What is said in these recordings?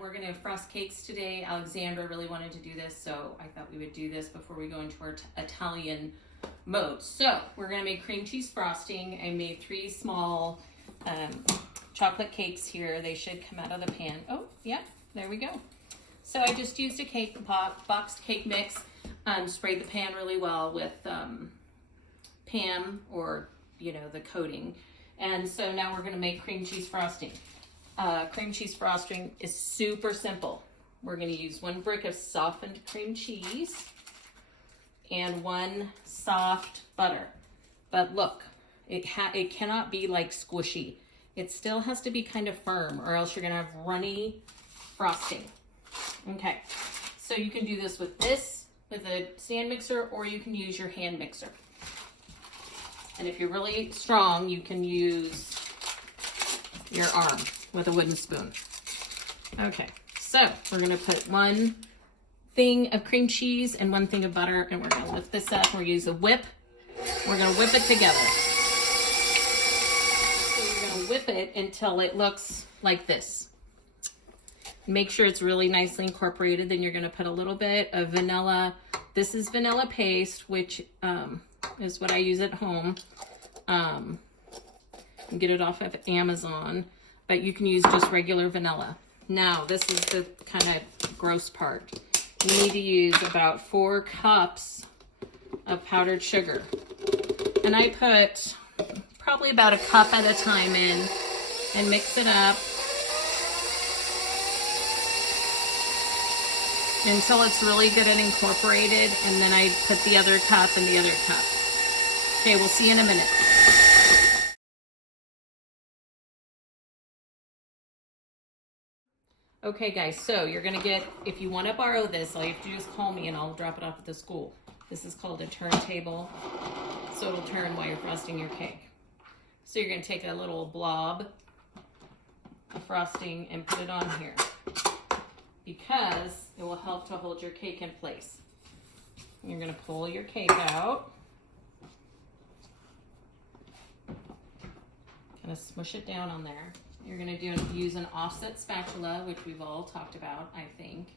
We're gonna frost cakes today. Alexandra really wanted to do this, so I thought we would do this before we go into our Italian mode. So we're gonna make cream cheese frosting. I made 3 small chocolate cakes here. They should come out of the pan. Oh, yeah, there we go. So I just used a cake boxed cake mix, sprayed the pan really well with Pam, or the coating. And so now we're gonna make cream cheese frosting. Cream cheese frosting is super simple. We're going to use 1 brick of softened cream cheese and 1 soft butter. But look, it cannot be like squishy. It still has to be kind of firm, or else you're going to have runny frosting. Okay, so you can do this with a stand mixer, or you can use your hand mixer. And if you're really strong, you can use your arm with a wooden spoon. Okay, so we're gonna put 1 thing of cream cheese and 1 thing of butter, and we're gonna lift this up. We're gonna use a whip. We're gonna whip it together. So you're gonna whip it until it looks like this. Make sure it's really nicely incorporated. Then you're gonna put a little bit of vanilla. This is vanilla paste, which is what I use at home. You get it off of Amazon, but you can use just regular vanilla. Now, this is the kind of gross part. You need to use about 4 cups of powdered sugar. And I put probably about a cup at a time in and mix it up until it's really good and incorporated. And then I put the other cup and the other cup. Okay, we'll see you in a minute. Okay guys, so you're gonna get, if you wanna borrow this, all you have to do is call me and I'll drop it off at the school. This is called a turntable, so it'll turn while you're frosting your cake. So you're gonna take a little blob of frosting and put it on here, because it will help to hold your cake in place. You're gonna pull your cake out, kind of smush it down on there. You're going to use an offset spatula, which we've all talked about, I think.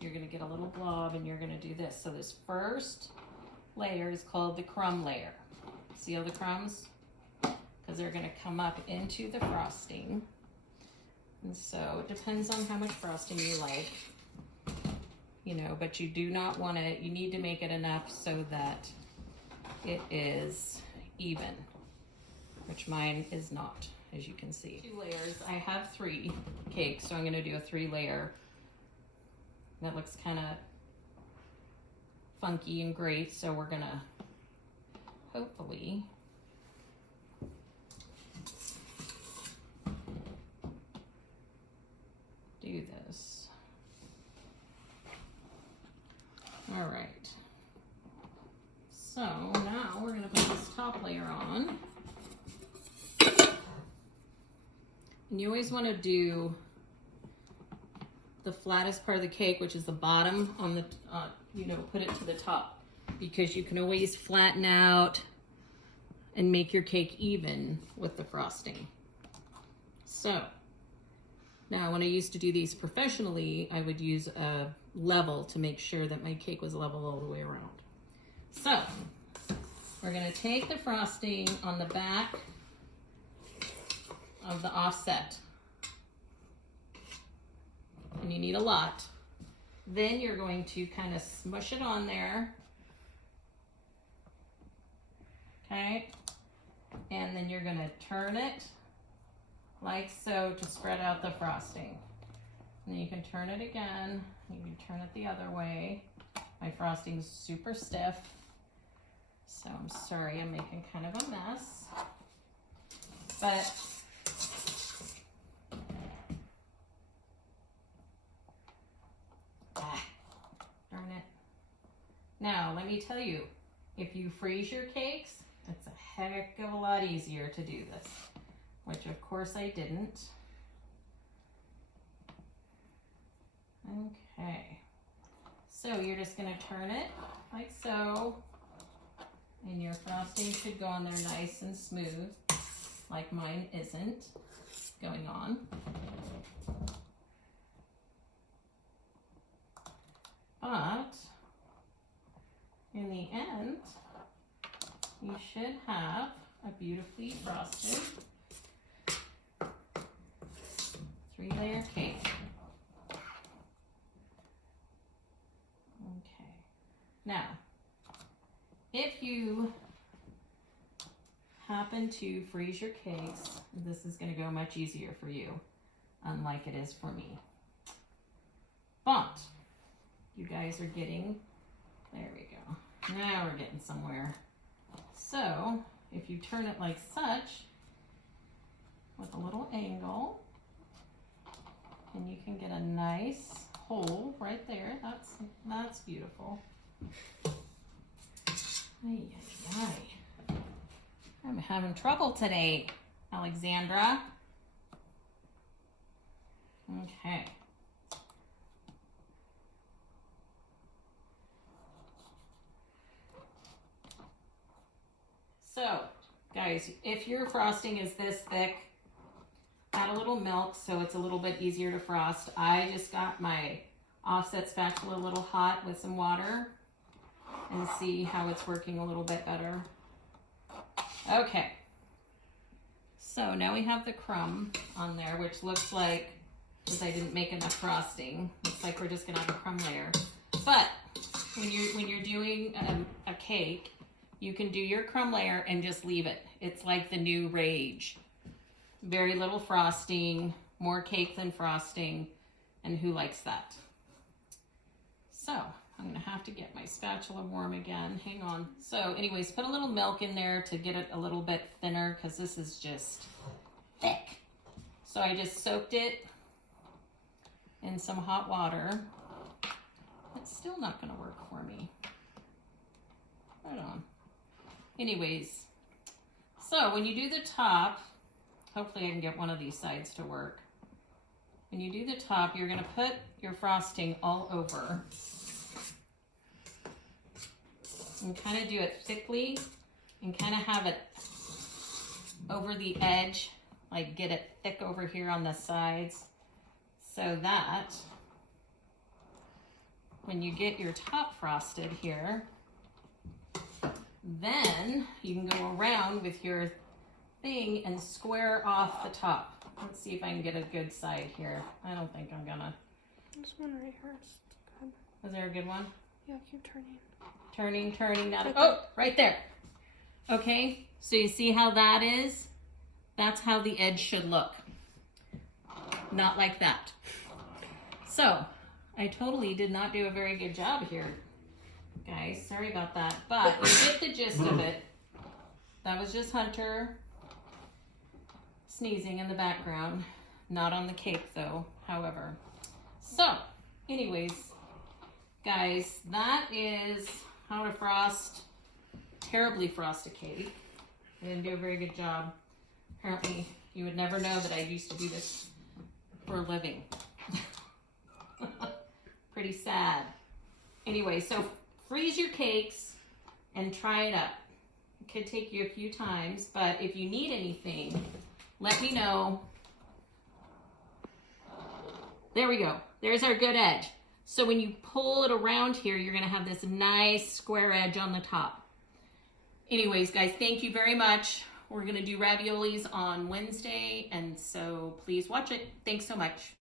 You're going to get a little blob and you're going to do this. So this first layer is called the crumb layer. See all the crumbs? Because they're going to come up into the frosting. And so it depends on how much frosting you like. But you do not want to, you need to make it enough so that it is even, which mine is not. As you can see, 2 layers. I have 3 cakes, so I'm going to do a 3-layer. That looks kind of funky and great, so we're going to hopefully do this. All right. So now we're going to put this top layer on. And you always want to do the flattest part of the cake, which is the bottom on the, put it to the top, because you can always flatten out and make your cake even with the frosting. So now when I used to do these professionally, I would use a level to make sure that my cake was level all the way around. So we're going to take the frosting on the back of the offset, and you need a lot. Then you're going to kind of smush it on there, okay, and then you're going to turn it like so to spread out the frosting. And then you can turn it again, you can turn it the other way. My frosting's super stiff, so I'm sorry I'm making kind of a mess, but darn it. Now, let me tell you, if you freeze your cakes, it's a heck of a lot easier to do this, which of course I didn't. Okay, so you're just going to turn it like so, and your frosting should go on there nice and smooth, like mine isn't going on. But in the end, you should have a beautifully frosted 3-layer cake. Okay. Now, if you happen to freeze your cakes, this is going to go much easier for you, unlike it is for me. But you guys are getting, there we go. Now we're getting somewhere. So if you turn it like such, with a little angle, and you can get a nice hole right there. That's beautiful. Ay, ay, ay. I'm having trouble today, Alexandra. Okay. So, guys, if your frosting is this thick, add a little milk so it's a little bit easier to frost. I just got my offset spatula a little hot with some water and see how it's working a little bit better. Okay. So now we have the crumb on there, which looks like, because I didn't make enough frosting, looks like we're just gonna have a crumb layer. But when you're doing a cake, you can do your crumb layer and just leave it. It's like the new rage. Very little frosting, more cake than frosting, and who likes that? So I'm gonna have to get my spatula warm again. Hang on. So anyways, put a little milk in there to get it a little bit thinner because this is just thick. So I just soaked it in some hot water. It's still not gonna work for me. Hold on. Anyways, so when you do the top, hopefully I can get one of these sides to work. When you do the top, you're gonna put your frosting all over and kind of do it thickly and kind of have it over the edge, like get it thick over here on the sides so that when you get your top frosted here, then you can go around with your thing and square off the top. Let's see if I can get a good side here. I don't think I'm gonna. This one right here is good. Was there a good one? Yeah, keep turning. Turning, not. Oh, right there. Okay, so you see how that is? That's how the edge should look. Not like that. So, I totally did not do a very good job here, guys. Sorry about that. But you get the gist of it. That was just Hunter sneezing in the background. Not on the cake though, however. So, anyways, guys, that is how to frost, terribly frost a cake. I didn't do a very good job. Apparently, you would never know that I used to do this for a living. Pretty sad. Anyway, so freeze your cakes and try it up. It could take you a few times, but if you need anything, let me know. There we go. There's our good edge. So when you pull it around here, you're gonna have this nice square edge on the top. Anyways, guys, thank you very much. We're gonna do raviolis on Wednesday, and so please watch it. Thanks so much.